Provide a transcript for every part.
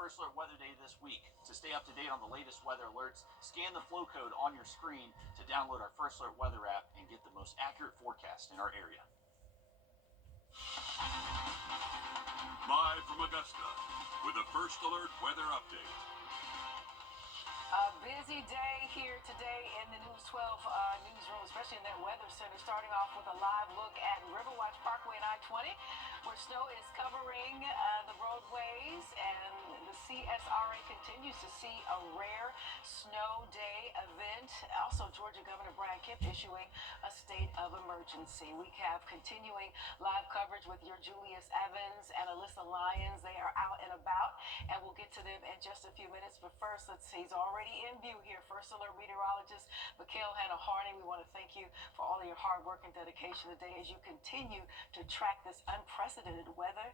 First Alert Weather Day this week. To stay up to date on the latest weather alerts, scan the flow code on your screen to download our First Alert Weather app and get the most accurate forecast in our area. Live from Augusta with a First Alert Weather Update. A busy day here today in the News 12 newsroom, especially in that weather center. Starting off with a live look at Riverwatch Parkway and I-20, where snow is covering the roadways, and the CSRA continues to see a rare snow day event. Also, Georgia Governor Brian Kemp issuing a state of emergency. We have continuing live coverage with your Julius Evans and Alyssa Lyons. They are out and about, and we'll get to them in just a few minutes. But first, he's already in view here. First Alert meteorologist Mikhail Hannah-Harding, we want to thank you for all of your hard work and dedication today as you continue to track this unprecedented weather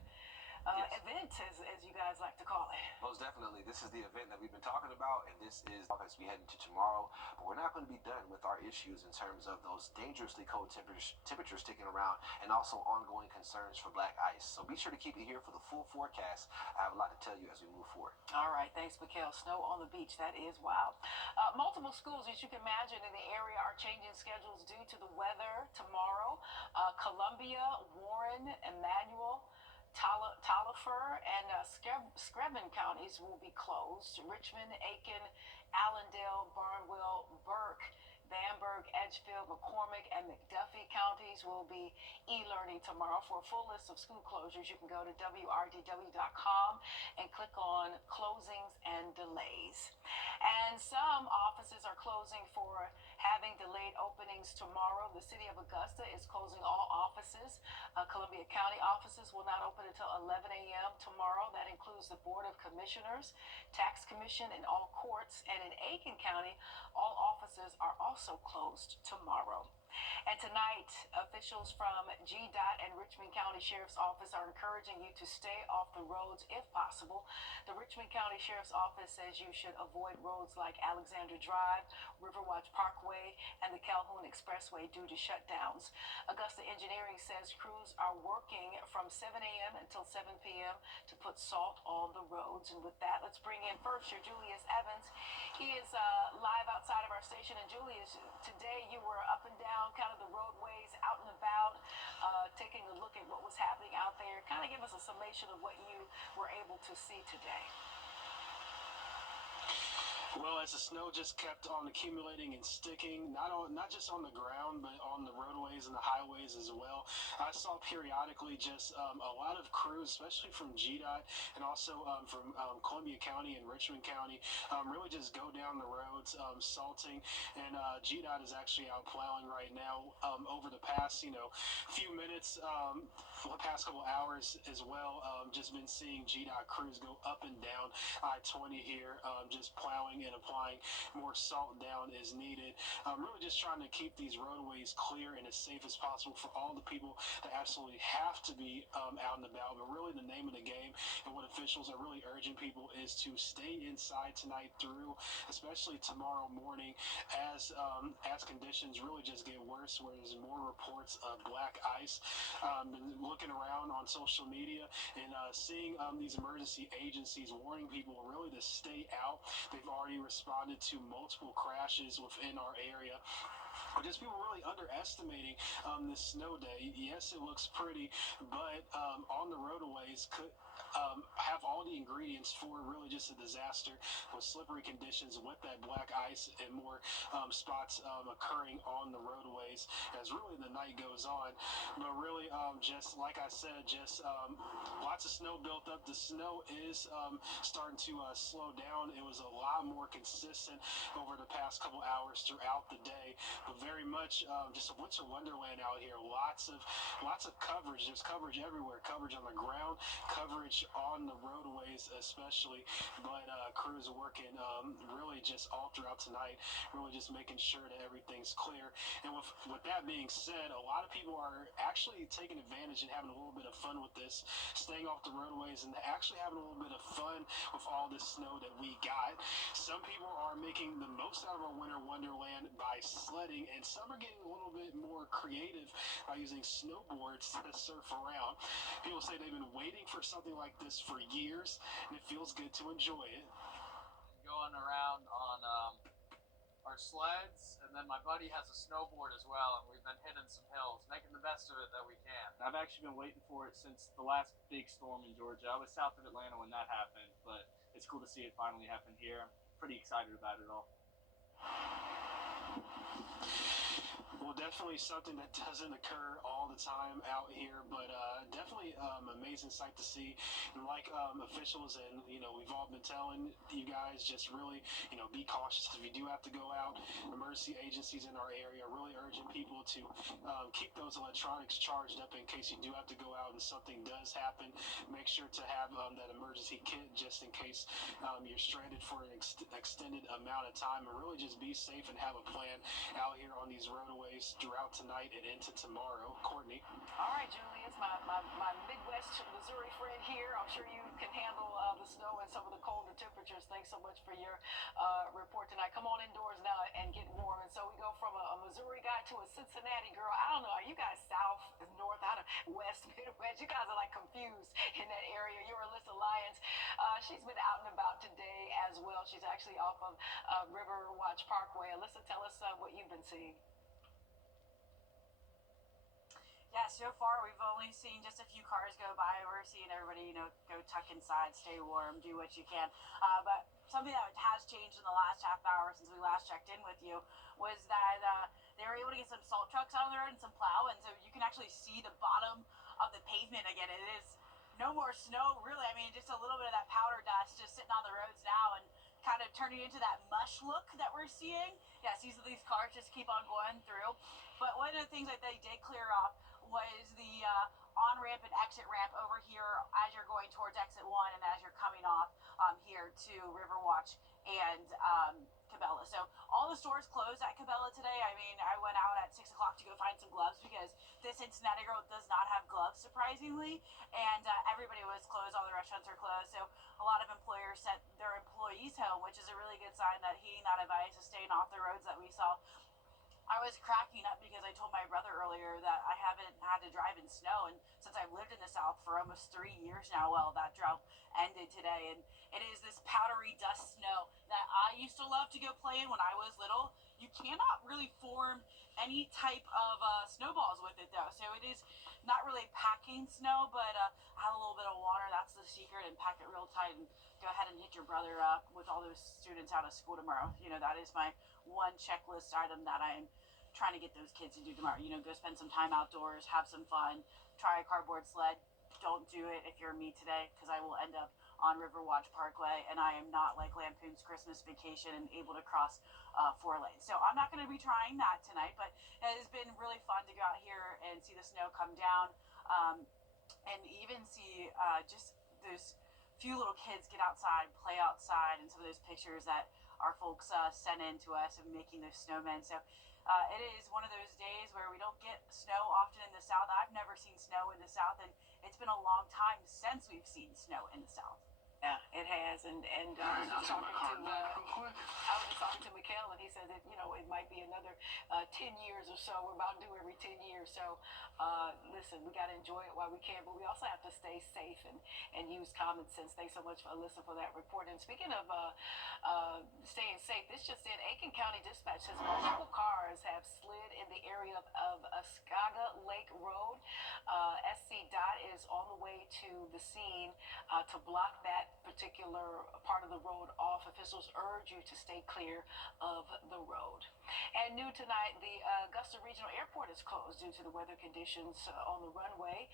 event, as you guys like to call it. Most definitely. This is the event that we've been talking about, and this is as we head into tomorrow. But we're not going to be done with our issues in terms of those dangerously cold temperatures sticking around, and also ongoing concerns for black ice. So be sure to keep it here for the full forecast. I have a lot to tell you as we move forward. All right. Thanks, Mikhail. Snow on the beach. That is wild. Multiple schools, as you can imagine, in the area are changing schedules due to the weather tomorrow. Columbia, Warren, Emmanuel, Talifer, and Screven counties will be closed. Richmond, Aiken, Allendale, Barnwell, Burke, Bamberg, Edgefield, McCormick, and McDuffie counties will be e-learning tomorrow. For a full list of school closures, you can go to wrdw.com and click on closings and delays. And some offices are closing for having delayed openings tomorrow. The city of Augusta is closing all offices. Columbia County offices will not open until 11 a.m. tomorrow. That includes the Board of Commissioners, Tax Commission, and all courts. And in Aiken County, all offices are also closed tomorrow. And tonight, officials from GDOT and Richmond County Sheriff's Office are encouraging you to stay off the roads if possible. The Richmond County Sheriff's Office says you should avoid roads like Alexander Drive, Riverwatch Parkway, and the Calhoun Expressway due to shutdowns. Augusta Engineering says crews are working from 7 a.m. until 7 p.m. to put salt on the roads. And with that, let's bring in first your Julius Evans. He is live outside of our station. And Julius, today you were up and down kind of the roadways, out and about, taking a look at what was happening out there. Kind of give us a summation of what you were able to see today. Well, as the snow just kept on accumulating and sticking, not just on the ground, but on the roadways and the highways as well, I saw periodically just a lot of crews, especially from GDOT and also from Columbia County and Richmond County, really just go down the roads salting. And GDOT is actually out plowing right now. Over the past, few minutes, the past couple hours as well, just been seeing GDOT crews go up and down I-20 here, just plowing and applying more salt down as needed. Really just trying to keep these roadways clear and as safe as possible for all the people that absolutely have to be out and about. But really the name of the game and what officials are really urging people is to stay inside tonight through, especially tomorrow morning, as conditions really just get worse, where there's more reports of black ice. Been looking around on social media and seeing these emergency agencies warning people really to stay out. They've already responded to multiple crashes within our area. Just people really underestimating this snow day. Yes, it looks pretty, but on the roadways could have all the ingredients for really just a disaster with slippery conditions, with that black ice and more spots occurring on the roadways as really the night goes on. But really, just like I said, just lots of snow built up. The snow is starting to slow down. It was a lot more consistent over the past couple hours throughout the day, but very much just a winter wonderland out here. Lots of coverage. There's coverage everywhere. Coverage on the ground, coverage on the roadways especially, but crews working really just all throughout tonight, really just making sure that everything's clear. And with that being said, a lot of people are actually taking advantage and having a little bit of fun with this, staying off the roadways and actually having a little bit of fun with all this snow that we got. Some people are making the most out of our winter wonderland by sledding accumulating, and some are getting a little bit more creative by using snowboards to surf around. People say they've been waiting for something like this for years, and it feels good to enjoy it. Going around on our sleds, and then my buddy has a snowboard as well, and we've been hitting some hills, making the best of it that we can. I've actually been waiting for it since the last big storm in Georgia. I was south of Atlanta when that happened, but it's cool to see it finally happen here. I'm pretty excited about it all. Well, definitely something that doesn't occur all the time out here, but definitely amazing sight to see. And like officials and, we've all been telling you guys, just really, be cautious if you do have to go out. Emergency agencies in our area are really urging people to keep those electronics charged up in case you do have to go out and something does happen. Make sure to have that emergency kit just in case you're stranded for an extended amount of time, and really just be safe and have a plan out here on these roadways throughout tonight and into tomorrow. Courtney. All right, Julius, my Midwest Missouri friend here. I'm sure you can handle the snow and some of the colder temperatures. Thanks so much for your report tonight. Come on indoors now and get warm. And so we go from a Missouri guy to a Cincinnati girl. I don't know. Are you guys south, north, out of west, Midwest? You guys are like confused in that area. You're Alyssa Lyons. She's been out and about today as well. She's actually off of River Watch Parkway. Alyssa, tell us what you've been seeing. Yeah, so far we've only seen just a few cars go by. We're seeing everybody, go tuck inside, stay warm, do what you can. But something that has changed in the last half hour since we last checked in with you was that they were able to get some salt trucks on the road and some plow, and so you can actually see the bottom of the pavement again. It is no more snow, really. I mean, just a little bit of that powder dust just sitting on the roads now and kind of turning into that mush look that we're seeing. Yeah, see, these cars just keep on going through. But one of the things that they did clear off was the on-ramp and exit ramp over here as you're going towards exit 1 and as you're coming off here to Riverwatch and Cabela. So all the stores closed at Cabela today. I mean, I went out at 6 o'clock to go find some gloves because this Cincinnati girl does not have gloves, surprisingly, and everybody was closed. All the restaurants are closed. So a lot of employers sent their employees home, which is a really good sign that heeding that advice is staying off the roads that we saw. I was cracking up because I told my brother earlier that I haven't had to drive in snow, and since I've lived in the South for almost 3 years now, well, that drought ended today, and it is this powdery dust snow that I used to love to go play in when I was little. You cannot really form any type of snowballs with it, though, so it is not really packing snow, but have a little bit of water. That's the secret, and pack it real tight and go ahead and hit your brother up with all those students out of school tomorrow. That is my one checklist item that I'm trying to get those kids to do tomorrow. Go spend some time outdoors, have some fun, try a cardboard sled. Don't do it if you're me today, because I will end up on Riverwatch Parkway, and I am not like Lampoon's Christmas Vacation and able to cross 4 lanes. So I'm not going to be trying that tonight, but it has been really fun to go out here and see the snow come down, and even see just those few little kids get outside, play outside, and some of those pictures that our folks sent in to us of making those snowmen. So it is one of those days where we don't get snow often in the South. I've never seen snow in the South, and it's been a long time since we've seen snow in the South. Yeah, it has, and I was just talking to Mikhail, and he said that it might be another 10 years or so. We're about due every 10 years, so listen, we got to enjoy it while we can, but we also have to stay safe and use common sense. Thanks so much for Alyssa for that report. And speaking of staying safe, this just in: Aiken County Dispatch says multiple cars have slid in the area of Ascaga Lake Road. SC Dot is on the way to the scene to block that particular part of the road off. Officials urge you to stay clear of the road. And new tonight, the Augusta Regional Airport is closed due to the weather conditions on the runway.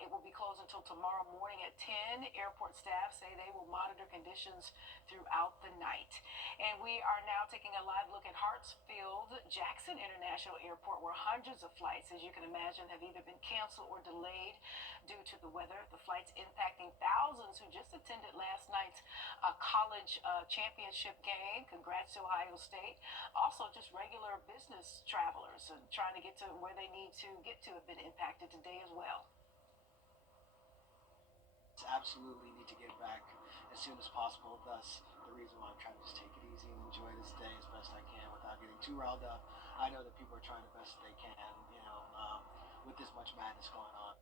It will be closed until tomorrow morning at 10. Airport staff say they will monitor conditions throughout the night. And we are now taking a live look at Hartsfield-Jackson International Airport, where hundreds of flights, as you can imagine, have either been canceled or delayed due to the weather. The flights impacting thousands who just attended last night's college championship game. Congrats to Ohio State. Also, just regular business travelers trying to get to where they need to get to have been impacted today as well. Absolutely need to get back as soon as possible. Thus, the reason why I'm trying to just take it easy and enjoy this day as best I can without getting too riled up. I know that people are trying the best they can, with this much madness going on.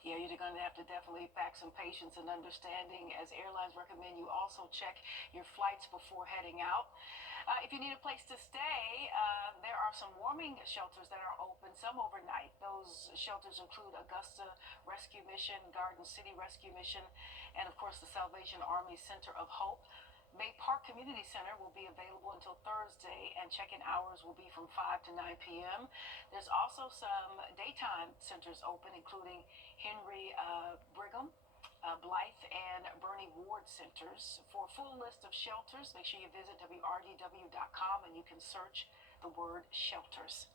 Yeah, you're going to have to definitely pack some patience and understanding, as airlines recommend you also check your flights before heading out. If you need a place to stay, there are some warming shelters that are open, some overnight. Those shelters include Augusta Rescue Mission, Garden City Rescue Mission, and of course the Salvation Army Center of Hope. May Park Community Center will be available until Thursday, and check-in hours will be from 5 to 9 p.m. There's also some daytime centers open, including Henry Brigham, Blythe, and Bernie Ward centers. For a full list of shelters, make sure you visit wrdw.com and you can search the word shelters.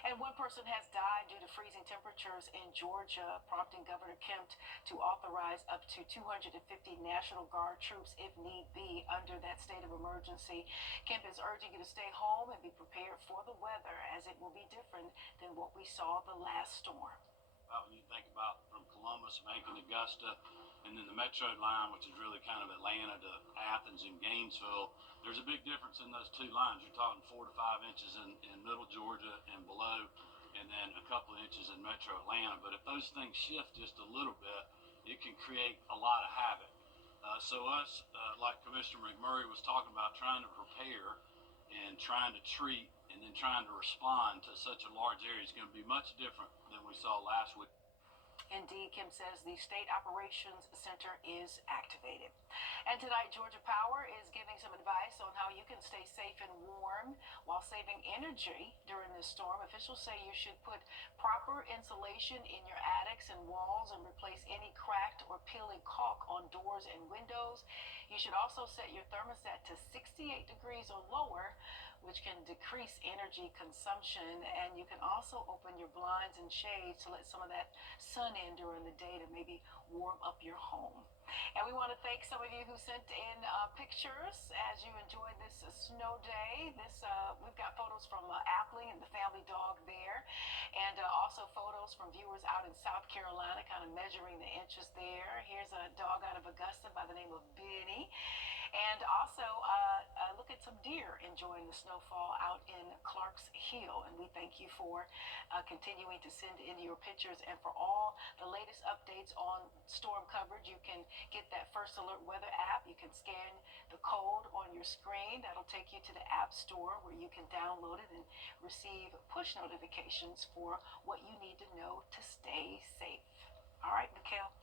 And one person has died due to freezing temperatures in Georgia, prompting Governor Kemp to authorize up to 250 National Guard troops if need be under that state of emergency. Kemp is urging you to stay home and be prepared for the weather, as it will be different than what we saw the last storm. When you think about from Columbus, Macon, Augusta, and then the Metro line, which is really kind of Atlanta to Athens and Gainesville, there's a big difference in those two lines. You're talking 4 to 5 inches in middle Georgia and below, and then a couple of inches in Metro Atlanta. But if those things shift just a little bit, it can create a lot of havoc. So us, like Commissioner McMurray was talking about, trying to prepare and trying to treat and then trying to respond to such a large area is going to be much different than we saw last week. Indeed, Kim says the State Operations Center is activated. And tonight, Georgia Power is giving some advice on how you can stay safe and warm while saving energy during this storm. Officials say you should put proper insulation in your attics and walls and replace any cracked or peeling caulk on doors and windows. You should also set your thermostat to 68 degrees or lower, which can decrease energy consumption. And you can also open your blinds and shades to let some of that sun in during the day to maybe warm up your home. And we want to thank some of you who sent in pictures as you enjoyed this snow day. We've got photos from Appling and the family dog there, and also photos from viewers out in South Carolina, kind of measuring the inches there. Here's a dog out of Augusta by the name of Benny. And also, look at some deer enjoying the snowfall out in Clark's Hill. And we thank you for continuing to send in your pictures. And for all the latest updates on storm coverage, you can get that First Alert Weather app. You can scan the code on your screen. That'll take you to the App Store, where you can download it and receive push notifications for what you need to know to stay safe. All right, Mikhail.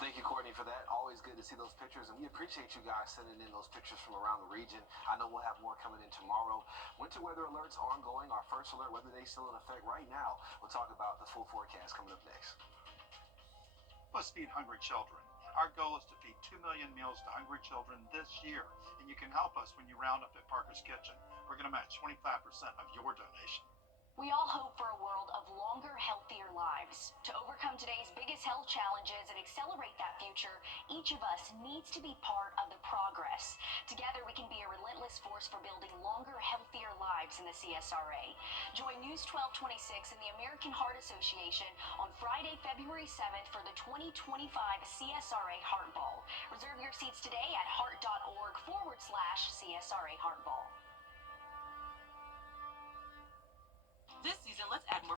Thank you, Courtney, for that. Always good to see those pictures, and we appreciate you guys sending in those pictures from around the region. I know we'll have more coming in tomorrow. Winter weather alerts ongoing. Our first alert weather day still in effect right now. We'll talk about the full forecast coming up next. Let's feed hungry children. Our goal is to feed 2 million meals to hungry children this year, and you can help us when you round up at Parker's Kitchen. We're going to match 25% of your donation. We all hope for a world of longer, healthier lives. To overcome today's biggest health challenges and accelerate that future, each of us needs to be part of the progress. Together, we can be a relentless force for building longer, healthier lives in the CSRA. Join News 1226 and the American Heart Association on Friday, February 7th for the 2025 CSRA Heart Ball. Reserve your seats today at heart.org/CSRA Heart Ball. This season, let's add more